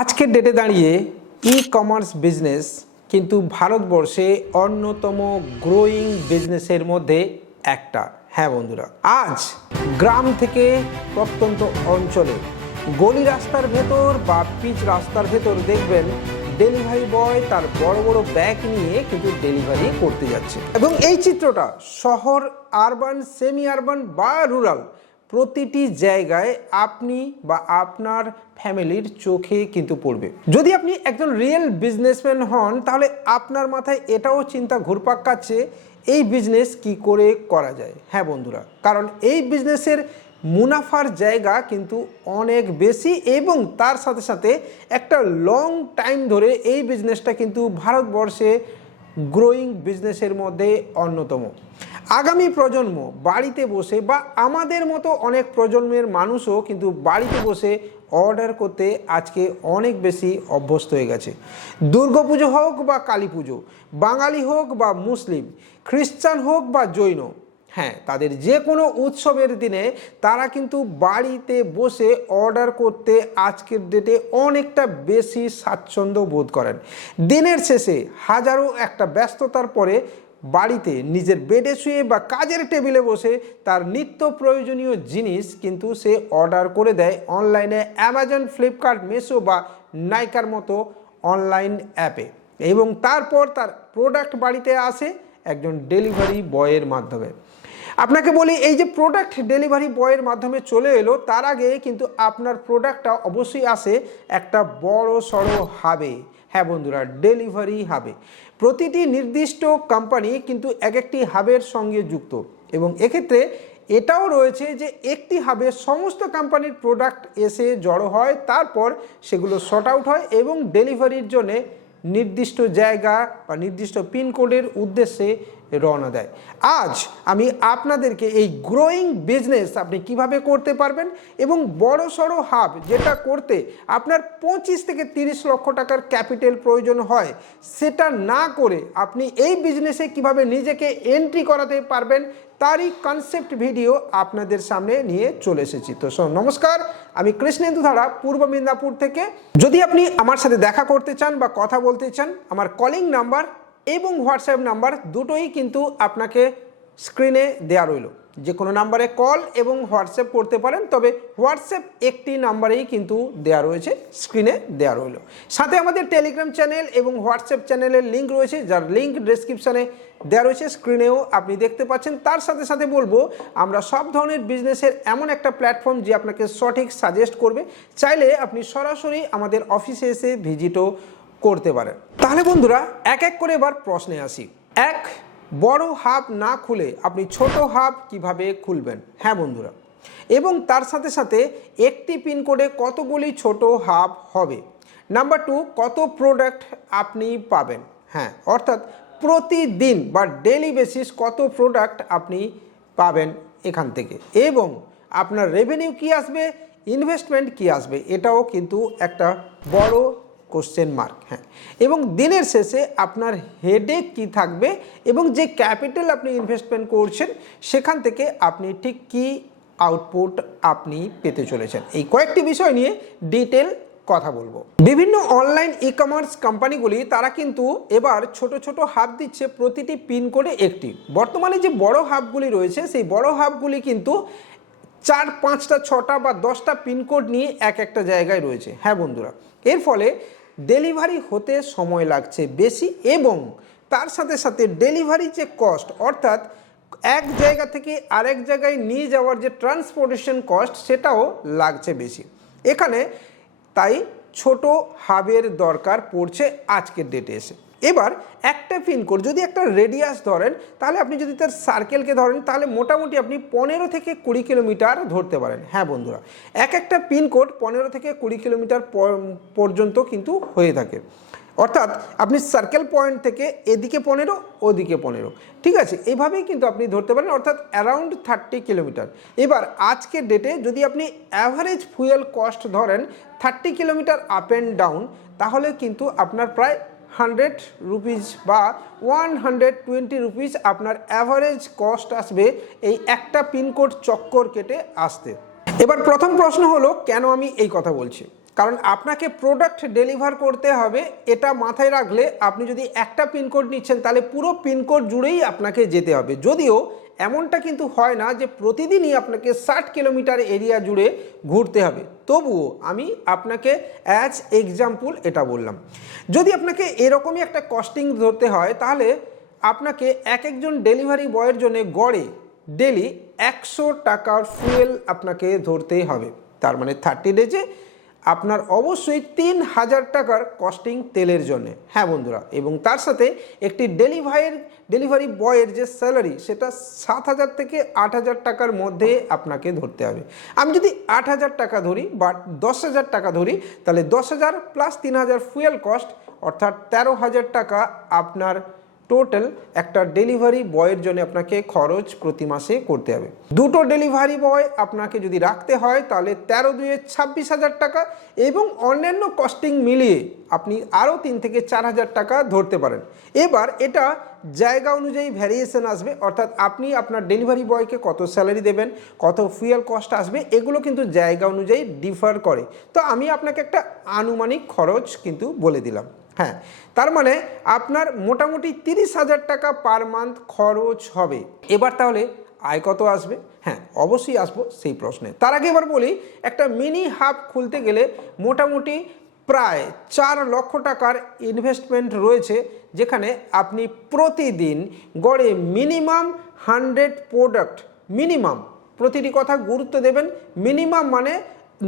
আজকের ডেটে দাঁড়িয়ে ই কমার্স বিজনেস কিন্তু ভারতবর্ষে অন্যতম গ্রোয়িং বিজনেসের মধ্যে একটা। হ্যাঁ বন্ধুরা, আজ গ্রাম থেকে প্রত্যন্ত অঞ্চলে গলি রাস্তার ভেতর বা পিচ রাস্তার ভেতর দেখবেন ডেলিভারি বয় তার বড় বড় ব্যাগ নিয়ে কিন্তু ডেলিভারি করতে যাচ্ছে। এবং এই চিত্রটা শহর আরবান সেমি আরবান বা রুরাল প্রতিটি জায়গায় আপনি বা আপনার ফ্যামিলির চোখে কিন্তু পড়বে। যদি আপনি একজন রিয়েল বিজনেসম্যান হন, তাহলে আপনার মাথায় এটাও চিন্তা ঘুরপাক কাচ্ছে এই বিজনেস কি করে করা যায়? হ্যাঁ বন্ধুরা, কারণ এই বিজনেসের মুনাফার জায়গা কিন্তু অনেক বেশি এবং তার সাথে সাথে একটা লং টাইম ধরে এই বিজনেসটা কিন্তু ভারতবর্ষে গ্রোয়িং বিজনেসের মধ্যে অন্যতম। আগামী প্রজন্ম বাড়িতে বসে বা আমাদের মতো অনেক প্রজন্মের মানুষও কিন্তু বাড়িতে বসে অর্ডার করতে আজকে অনেক বেশি অভ্যস্ত হয়ে গেছে। দুর্গাপুজো হোক বা কালী পুজো, বাঙালি হোক বা মুসলিম, খ্রিস্টান হোক বা জৈন হ্যাঁ তাদের যে কোনো উৎসবের দিনে তারা কিন্তু বাড়িতে বসে অর্ডার করতে আজকের ডেটে অনেকটা বেশি স্বাচ্ছন্দ্য বোধ করেন। দিনের শেষে হাজারো একটা ব্যস্ততার পরে বাড়িতে নিজের বেডে শুয়ে বা কাজের টেবিলে বসে তার নিত্য প্রয়োজনীয় জিনিস কিন্তু সে অর্ডার করে দেয় অনলাইনে অ্যামাজন, ফ্লিপকার্ট মেসো বা নাইকার মতো অনলাইন অ্যাপে। এবং তারপর তার প্রোডাক্ট বাড়িতে আসে একজন ডেলিভারি বয়ের মাধ্যমে। আপনাকে বলি, এই যে প্রোডাক্ট ডেলিভারি বয়ের মাধ্যমে চলে এলো, তার আগে কিন্তু আপনার প্রোডাক্টটা অবশ্যই আসে একটা বড় সড়ো হাবে। হ্যাঁ বন্ধুরা ডেলিভারি হাবে প্রতিটি নির্দিষ্ট কোম্পানি কিন্তু এক একটি হাবের সঙ্গে যুক্ত। এবং এক্ষেত্রে এটাও রয়েছে যে একটি হাবে সমস্ত কোম্পানির প্রোডাক্ট এসে জড়ো হয়, তারপর সেগুলো শর্ট আউট হয় এবং ডেলিভারির জন্যে নির্দিষ্ট জায়গা বা নির্দিষ্ট পিনকোডের উদ্দেশ্যে রওনা দেয়। আজ আমি আপনাদেরকে এই গ্রোয়িং বিজনেস আপনি কীভাবে করতে পারবেন এবং বড় সড়ো হাব যেটা করতে আপনার পঁচিশ থেকে তিরিশ লক্ষ টাকার ক্যাপিটাল প্রয়োজন হয়, সেটা না করে আপনি এই বিজনেসে কীভাবে নিজেকে এন্ট্রি করাতে পারবেন তারই কনসেপ্ট ভিডিও আপনাদের সামনে নিয়ে চলে এসেছি। তো নমস্কার, আমি কৃষ্ণেন্দু ধারা, পূর্ব মেদিনীপুর থেকে। যদি আপনি আমার সাথে দেখা করতে চান বা কথা বলতে চান, আমার কলিং নাম্বার এবং হোয়াটসঅ্যাপ নাম্বার দুটোই কিন্তু আপনাকে স্ক্রিনে দেওয়া রইল। যে কোনো নাম্বারে কল এবং হোয়াটসঅ্যাপ করতে পারেন, তবে হোয়াটসঅ্যাপ একটি নাম্বারেই কিন্তু দেওয়া রয়েছে, স্ক্রিনে দেওয়া রইল। সাথে আমাদের টেলিগ্রাম চ্যানেল এবং হোয়াটসঅ্যাপ চ্যানেলের লিঙ্ক রয়েছে, যার লিঙ্ক ডিসক্রিপশানে দেওয়া রয়েছে, স্ক্রিনেও আপনি দেখতে পাচ্ছেন। তার সাথে সাথে বলব, আমরা সব ধরনের বিজনেসের এমন একটা প্ল্যাটফর্ম যে আপনাকে সঠিক সাজেস্ট করবে, চাইলে আপনি সরাসরি আমাদের অফিসে এসে ভিজিটও করতে পারেন। তাহলে বন্ধুরা, এক এক করে এবার প্রশ্নে আসি। এক বড় হাব না খুলে আপনি ছোট হাব কীভাবে খুলবেন? হ্যাঁ বন্ধুরা। এবং তার সাথে সাথে একটি পিনকোডে কতগুলি ছোট হাব হবে? নাম্বার টু, কত প্রোডাক্ট আপনি পাবেন? হ্যাঁ অর্থাৎ প্রতিদিন বা ডেলি বেসিস কত প্রোডাক্ট আপনি পাবেন এখান থেকে? এবং আপনার রেভিনিউ কি আসবে? ইনভেস্টমেন্ট কি আসবে? এটাও কিন্তু একটা বড় কোশ্চেন মার্ক হ্যাঁ। এবং দিনের শেষে আপনার হেডেক কি থাকবে এবং যে ক্যাপিটাল আপনি ইনভেস্টমেন্ট করছেন, সেখান থেকে আপনি ঠিক কি আউটপুট আপনি পেতে চলেছেন। এই কয়েকটি বিষয় নিয়ে ডিটেল কথা বলব। বিভিন্ন অনলাইন ই কমার্স কোম্পানিগুলি তারা কিন্তু এবার ছোট ছোট হাব দিচ্ছে প্রতিটি পিন পিনকোডে একটি। বর্তমানে যে বড় হাবগুলি রয়েছে, সেই বড় হাবগুলি কিন্তু চার, পাঁচটা, ছটা বা দশটা পিনকোড নিয়ে এক একটা জায়গায় রয়েছে। হ্যাঁ বন্ধুরা, এর ফলে ডেলিভারি হতে সময় লাগছে বেশি এবং তার সাথে সাথে ডেলিভারি যে কস্ট, অর্থাৎ এক জায়গা থেকে আরেক জায়গায় নিয়ে যাওয়ার যে ট্রান্সপোর্টেশন কস্ট, সেটাও লাগছে বেশি। এখানে তাই ছোট হাবের দরকার পড়ছে আজকের ডেটে এসে। এবার একটা পিনকোড যদি একটা রেডিয়াস ধরেন, তাহলে আপনি যদি তার সার্কেলকে ধরেন, তাহলে মোটামুটি আপনি পনেরো থেকে কুড়ি কিলোমিটার ধরতে পারেন। হ্যাঁ বন্ধুরা, এক একটা পিনকোড পনেরো থেকে কুড়ি কিলোমিটার পর্যন্ত কিন্তু হয়ে থাকে। অর্থাৎ আপনি সার্কেল পয়েন্ট থেকে এদিকে পনেরো, ওদিকে পনেরো। ঠিক আছে, এভাবেই কিন্তু আপনি ধরতে পারেন, অর্থাৎ অ্যারাউন্ড থার্টি কিলোমিটার এবার আজকের ডেটে যদি আপনি অ্যাভারেজ ফুয়েল কস্ট ধরেন thirty kilometre up and down তাহলে কিন্তু আপনার প্রায় হান্ড্রেড রুপিস বা ওয়ান হান্ড্রেড টোয়েন্টি রুপিস আপনার অ্যাভারেজ কস্ট আসবে এই একটা পিনকোড চক্কর কেটে আসতে। এবার প্রথম প্রশ্ন হলো, কেন আমি এই কথা বলছি? কারণ আপনাকে প্রোডাক্ট ডেলিভার করতে হবে, এটা মাথায় রাখলে আপনি যদি একটা পিনকোড নিচ্ছেন, তাহলে পুরো পিনকোড জুড়েই আপনাকে যেতে হবে। যদিও এমনটা কিন্তু হয় না যে প্রতিদিনই আপনাকে ষাট কিলোমিটার এরিয়া জুড়ে ঘুরতে হবে। তবুও আমি আপনাকে অ্যাজ এক্সাম্পল এটা বললাম। যদি আপনাকে এরকমই একটা কস্টিং ধরতে হয়, তাহলে আপনাকে এক একজন ডেলিভারি বয়ের জন্য গড়ে ডেলি একশো টাকার ফুয়েল আপনাকে ধরতেই হবে। তার মানে থার্টি ডেজে আপনার অবশ্যই তিন হাজার টাকার কস্টিং তেলের জন্য। হ্যাঁ বন্ধুরা, এবং তার সাথে একটি ডেলিভারির ডেলিভারি বয়ের যে স্যালারি সেটা সাত হাজার থেকে আট হাজার টাকার মধ্যে আপনাকে ধরতে হবে। আমি যদি আট হাজার টাকা ধরি বা দশ হাজার টাকা ধরি, তাহলে দশ হাজার প্লাস তিন হাজার ফুয়েল কস্ট অর্থাৎ তেরো হাজার টাকা আপনার টোটাল একটা ডেলিভারি বয়ের জন্য আপনাকে খরচ প্রতি মাসে করতে হবে। দুটো ডেলিভারি বয় আপনাকে যদি রাখতে হয়, তাহলে তেরো দুয়ে ছাব্বিশ হাজার টাকা এবং অন্যান্য কস্টিং মিলিয়ে আপনি আরও তিন থেকে চার হাজার টাকা ধরতে পারেন। এবার এটা জায়গা অনুযায়ী ভ্যারিয়েশন আসবে, অর্থাৎ আপনি আপনার ডেলিভারি বয়কে কত স্যালারি দেবেন, কত ফুয়েল কস্ট আসবে, এগুলো কিন্তু জায়গা অনুযায়ী ডিফার করে। তো আমি আপনাকে একটা আনুমানিক খরচ কিন্তু বলে দিলাম। হ্যাঁ তার মানে আপনার মোটামুটি তিরিশ হাজার টাকা পার মান্থ খরচ হবে। এবার তাহলে আয় কত আসবে? হ্যাঁ অবশ্যই আসব সেই প্রশ্নে। তার আগে এবার বলি, একটা মিনি হাব খুলতে গেলে মোটামুটি প্রায় চার লক্ষ টাকার ইনভেস্টমেন্ট রয়েছে, যেখানে আপনি প্রতিদিন গড়ে মিনিমাম হান্ড্রেড প্রোডাক্ট মিনিমাম প্রতিটি কথা গুরুত্ব দেবেন মিনিমাম মানে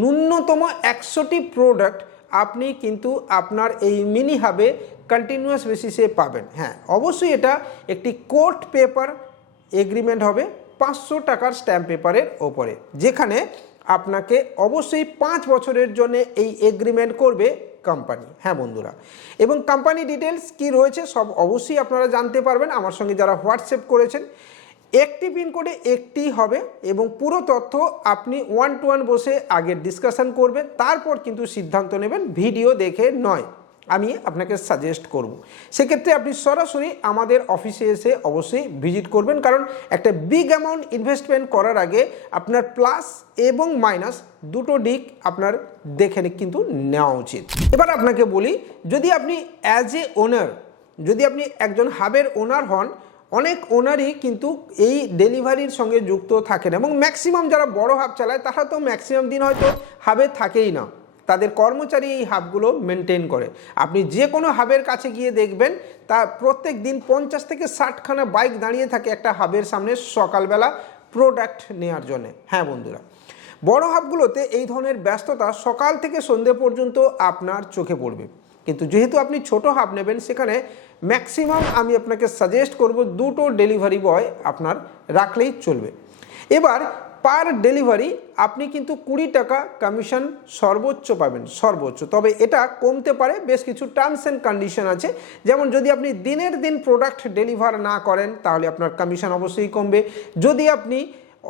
ন্যূনতম একশোটি প্রোডাক্ট আপনি কিন্তু আপনার এই মিনি হাবে কন্টিনিউয়াস বেসিসে পাবেন। হ্যাঁ অবশ্যই এটা একটি কোর্ট পেপার এগ্রিমেন্ট হবে, পাঁচশো টাকার স্ট্যাম্প পেপারের ওপরে, যেখানে আপনাকে অবশ্যই পাঁচ বছরের জন্য এই এগ্রিমেন্ট করবে কোম্পানি হ্যাঁ বন্ধুরা, এবং কোম্পানি ডিটেলস কি রয়েছে সব অবশ্যই আপনারা জানতে পারবেন। আমার সঙ্গে যারা হোয়াটসঅ্যাপ করেছেন, একটি পিনকোডে একটি হবে এবং পুরো তথ্য আপনি ওয়ান টু ওয়ান বসে আগে ডিসকাশন করবে তারপর কিন্তু সিদ্ধান্ত নেবেন ভিডিও দেখে নয়। আমি আপনাকে সাজেস্ট করব। সেক্ষেত্রে আপনি সরাসরি আমাদের অফিসে এসে অবশ্যই ভিজিট করবেন। কারণ একটা বিগ অ্যামাউন্ট ইনভেস্টমেন্ট করার আগে আপনার প্লাস এবং মাইনাস দুটো দিক আপনার দেখে কিন্তু নেওয়া উচিত। এবার আপনাকে বলি, যদি আপনি অ্যাজ এ ওনার যদি আপনি একজন হাবের ওনার হন, অনেক ওনারই কিন্তু এই ডেলিভারির সঙ্গে যুক্ত থাকেন এবং ম্যাক্সিমাম যারা বড় হাব চালায়, তারা তো ম্যাক্সিমাম দিন হয়তো হাবে থাকেই না। তাদের কর্মচারী এই হাবগুলো মেনটেন করে। আপনি যে কোনো হাবের কাছে গিয়ে দেখবেন, তা প্রত্যেক দিন পঞ্চাশ থেকে ষাটখানা বাইক দাঁড়িয়ে থাকে একটা হাবের সামনে সকালবেলা প্রোডাক্ট নেওয়ার জন্য। হ্যাঁ বন্ধুরা, বড় হাবগুলোতে এই ধরনের ব্যস্ততা সকাল থেকে সন্ধে পর্যন্ত আপনার চোখে পড়বে। কিন্তু যেহেতু আপনি ছোট হাব নেবেন, সেখানে ম্যাক্সিমাম আমি আপনাকে সাজেস্ট করব দুটো ডেলিভারি বয় আপনার রাখলেই চলবে। এবার পার ডেলিভারি আপনি কিন্তু কুড়ি টাকা কমিশন সর্বোচ্চ পাবেন, সর্বোচ্চ। তবে এটা কমতে পারে, বেশ কিছু টার্মস অ্যান্ড কন্ডিশন আছে। যেমন যদি আপনি দিনের দিন প্রোডাক্ট ডেলিভার না করেন, তাহলে আপনার কমিশন অবশ্যই কমবে। যদি আপনি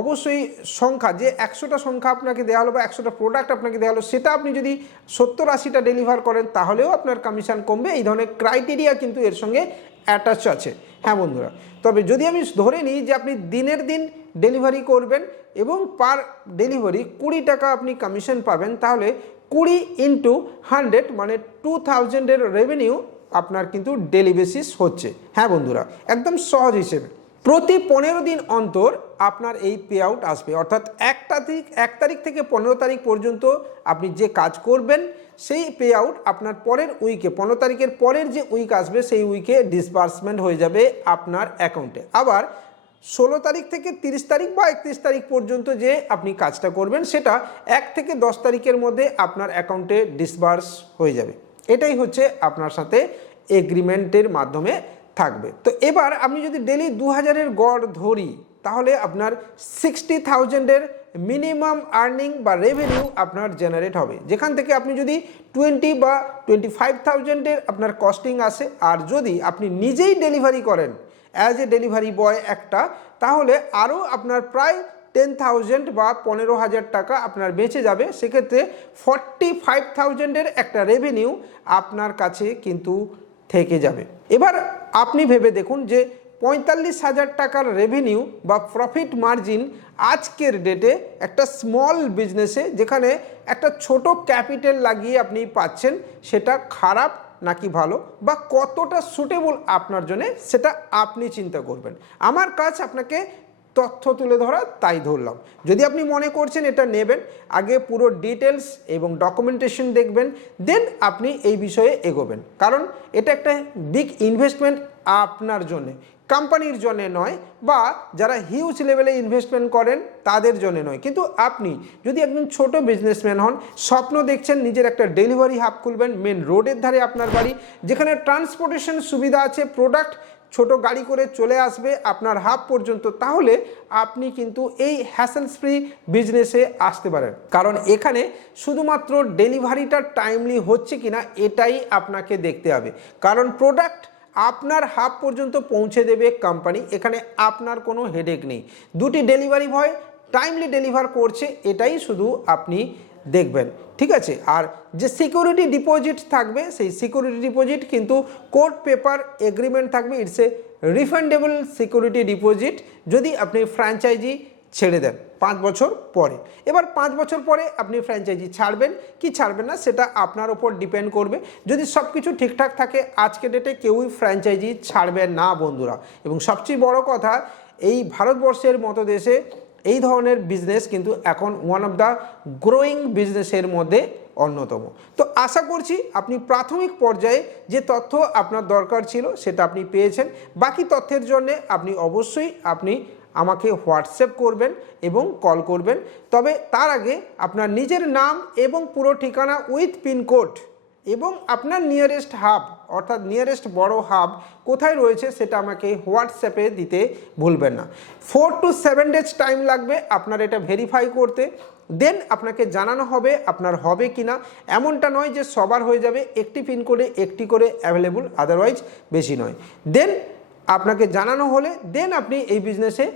অবশ্যই সংখ্যা, যে একশোটা সংখ্যা আপনাকে দেওয়া হলো বা একশোটা প্রোডাক্ট আপনাকে দেওয়া হলো, সেটা আপনি যদি সত্তর আশিটা ডেলিভার করেন, তাহলেও আপনার কমিশন কমবে। এই ধরনের ক্রাইটেরিয়া কিন্তু এর সঙ্গে অ্যাটাচ আছে। হ্যাঁ বন্ধুরা, তবে যদি আমি ধরে নিই যে আপনি দিনের দিন ডেলিভারি করবেন এবং পার ডেলিভারি কুড়ি টাকা আপনি কমিশন পাবেন, তাহলে কুড়ি ইন্টু হান্ড্রেড মানে টু থাউজেন্ডের রেভিনিউ আপনার কিন্তু ডেলি বেসিস হচ্ছে। হ্যাঁ বন্ধুরা, একদম সহজ হিসেবে। প্রতি পনেরো দিন অন্তর আপনার এই পে আউট আসবে। অর্থাৎ এক তারিখ এক তারিখ থেকে পনেরো তারিখ পর্যন্ত আপনি যে কাজ করবেন, সেই পে আউট আপনার পরের উইকে পনেরো তারিখের পরের যে উইক আসবে, সেই উইকে ডিসবার্সমেন্ট হয়ে যাবে আপনার অ্যাকাউন্টে আবার ষোলো তারিখ থেকে তিরিশ তারিখ বা একত্রিশ তারিখ পর্যন্ত যে আপনি কাজটা করবেন, সেটা এক থেকে দশ তারিখের মধ্যে আপনার অ্যাকাউন্টে ডিসবার্স হয়ে যাবে। এটাই হচ্ছে আপনার সাথে এগ্রিমেন্টের মাধ্যমে থাকবে। তো এবার আপনি যদি ডেলি দু হাজারের গড় ধরি, তাহলে আপনার সিক্সটি থাউজেন্ডের মিনিমাম আর্নিং বা রেভিনিউ আপনার জেনারেট হবে। যেখান থেকে আপনি যদি টোয়েন্টি বা টোয়েন্টি ফাইভ থাউজেন্ডের আপনার কস্টিং আসে, আর যদি আপনি নিজেই ডেলিভারি করেন অ্যাজ এ ডেলিভারি বয় একটা, তাহলে আরও আপনার প্রায় টেন থাউজেন্ড বা পনেরো হাজার টাকা আপনার বেঁচে যাবে। সেক্ষেত্রে ফর্টি ফাইভ থাউজেন্ডের একটা রেভিনিউ আপনার কাছে কিন্তু থেকে যাবে। এবার আপনি ভেবে দেখুন যে পঁয়তাল্লিশ হাজার টাকার রেভিনিউ বা প্রফিট মার্জিন আজকের ডেটে একটা স্মল বিজনেসে যেখানে একটা ছোট ক্যাপিটাল লাগিয়ে আপনি পাচ্ছেন, সেটা খারাপ নাকি ভালো বা কতটা সুটেবল আপনার জন্য, সেটা আপনি চিন্তা করবেন। আমার কাজ আপনাকে তথ্য তুলে ধরা, তাই ধরলাম। যদি আপনি মনে করছেন এটা নেবেন, আগে পুরো ডিটেলস এবং ডকুমেন্টেশন দেখবেন দেন আপনি এই বিষয়ে এগোবেন। কারণ এটা একটা বিগ ইনভেস্টমেন্ট আপনার জন্যে কোম্পানির জন্য নয় বা যারা হিউজ লেভেলে ইনভেস্টমেন্ট করেন, তাদের জন্য নয়। কিন্তু আপনি যদি একজন ছোট বিজনেসম্যান হন, স্বপ্ন দেখছেন নিজের একটা ডেলিভারি হাব খুলবেন মেন রোডের ধারে আপনার বাড়ি, যেখানে ট্রান্সপোর্টেশন সুবিধা আছে প্রোডাক্ট ছোট গাড়ি করে চলে আসবে আপনার হাব পর্যন্ত, তাহলে আপনি কিন্তু এই হ্যাসেল ফ্রি বিজনেসে আসতে পারেন। কারণ এখানে শুধুমাত্র ডেলিভারিটা টাইমলি হচ্ছে কিনা, এটাই আপনাকে দেখতে হবে। কারণ প্রোডাক্ট আপনার হাব পর্যন্ত পৌঁছে দেবে কোম্পানি এখানে আপনার কোনো হেডেক নেই। দুটি ডেলিভারি বয় টাইমলি ডেলিভার করছে, এটাই শুধু আপনি দেখবেন, ঠিক আছে? আর যে সিকিউরিটি ডিপোজিট থাকবে, সেই সিকিউরিটি ডিপোজিট কিন্তু কোর্ট পেপার এগ্রিমেন্ট থাকবে it's a refundable security deposit যদি আপনি ফ্র্যাঞ্চাইজি ছেড়ে দেন পাঁচ বছর পরে। এবার পাঁচ বছর পরে আপনি ফ্র্যাঞ্চাইজি ছাড়বেন, কি ছাড়বেন না সেটা আপনার ওপর ডিপেন্ড করবে। যদি সব কিছু ঠিকঠাক থাকে, আজকে ডেটে কেউই ফ্র্যাঞ্চাইজি ছাড়বে না, বন্ধুরা। এবং সবচেয়ে বড় কথা, এই ভারতবর্ষের মতো দেশে এই ধরনের বিজনেস কিন্তু এখন ওয়ান অফ দ্য গ্রোয়িং বিজনেসের মধ্যে অন্যতম। তো আশা করছি আপনি প্রাথমিক পর্যায়ে যে তথ্য আপনার দরকার ছিল সেটা আপনি পেয়েছেন। বাকি তথ্যের জন্য আপনি অবশ্যই আপনি আমাকে হোয়াটসঅ্যাপ করবেন এবং কল করবেন। তবে তার আগে আপনার নিজের নাম এবং পুরো ঠিকানা উইথ পিনকোড এবং আপনার নিয়ারেস্ট হাব অর্থাৎ নিয়ারেস্ট বড় হাব কোথায় রয়েছে সেটা আমাকে হোয়াটসঅ্যাপে দিতে ভুলবেন না। Four to seven days time লাগবে আপনার এটা ভেরিফাই করতে। দেন আপনাকে জানানো হবে আপনার হবে কি না এমনটা নয় যে সবার হয়ে যাবে, একটি পিন পিনকোডে একটি করে অ্যাভেলেবল আদারওয়াইজ বেশি নয়। দেন আপনাকে জানানো হলে দেন আপনি এই বিজনেসে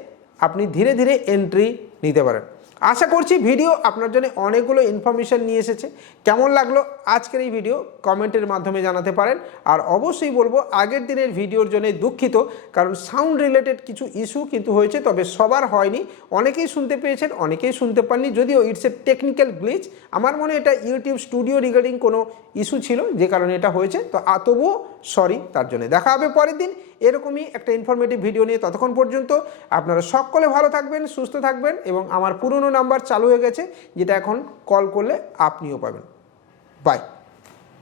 আপনি ধীরে ধীরে এন্ট্রি নিতে পারেন। আশা করছি ভিডিও আপনার জন্য অনেকগুলো ইনফরমেশান নিয়ে এসেছে। কেমন লাগল আজকের এই ভিডিও কমেন্টের মাধ্যমে জানাতে পারেন। আর অবশ্যই বলব, আগের দিনের ভিডিওর জন্য দুঃখিত, কারণ সাউন্ড রিলেটেড কিছু ইস্যু কিন্তু হয়েছে, তবে সবার হয়নি। অনেকেই শুনতে পেয়েছেন, অনেকেই শুনতে পাননি। যদিও ইটস এ টেকনিক্যাল গ্লিচ আমার মনে এটা ইউটিউব স্টুডিও রিগার্ডিং কোনো ইস্যু ছিল, যে কারণে এটা হয়েছে। তো তবুও সরি তার জন্য। দেখা হবে পরের দিন। এরকমই একটা ইনফরমেটিভ ভিডিও নিয়ে ততক্ষণ পর্যন্ত আপনারা সকলে ভালো থাকবেন, সুস্থ থাকবেন এবং আমার পুরনো নাম্বার চালু হয়ে গেছে, যেটা এখন কল করলে আপনিও পাবেন। বাই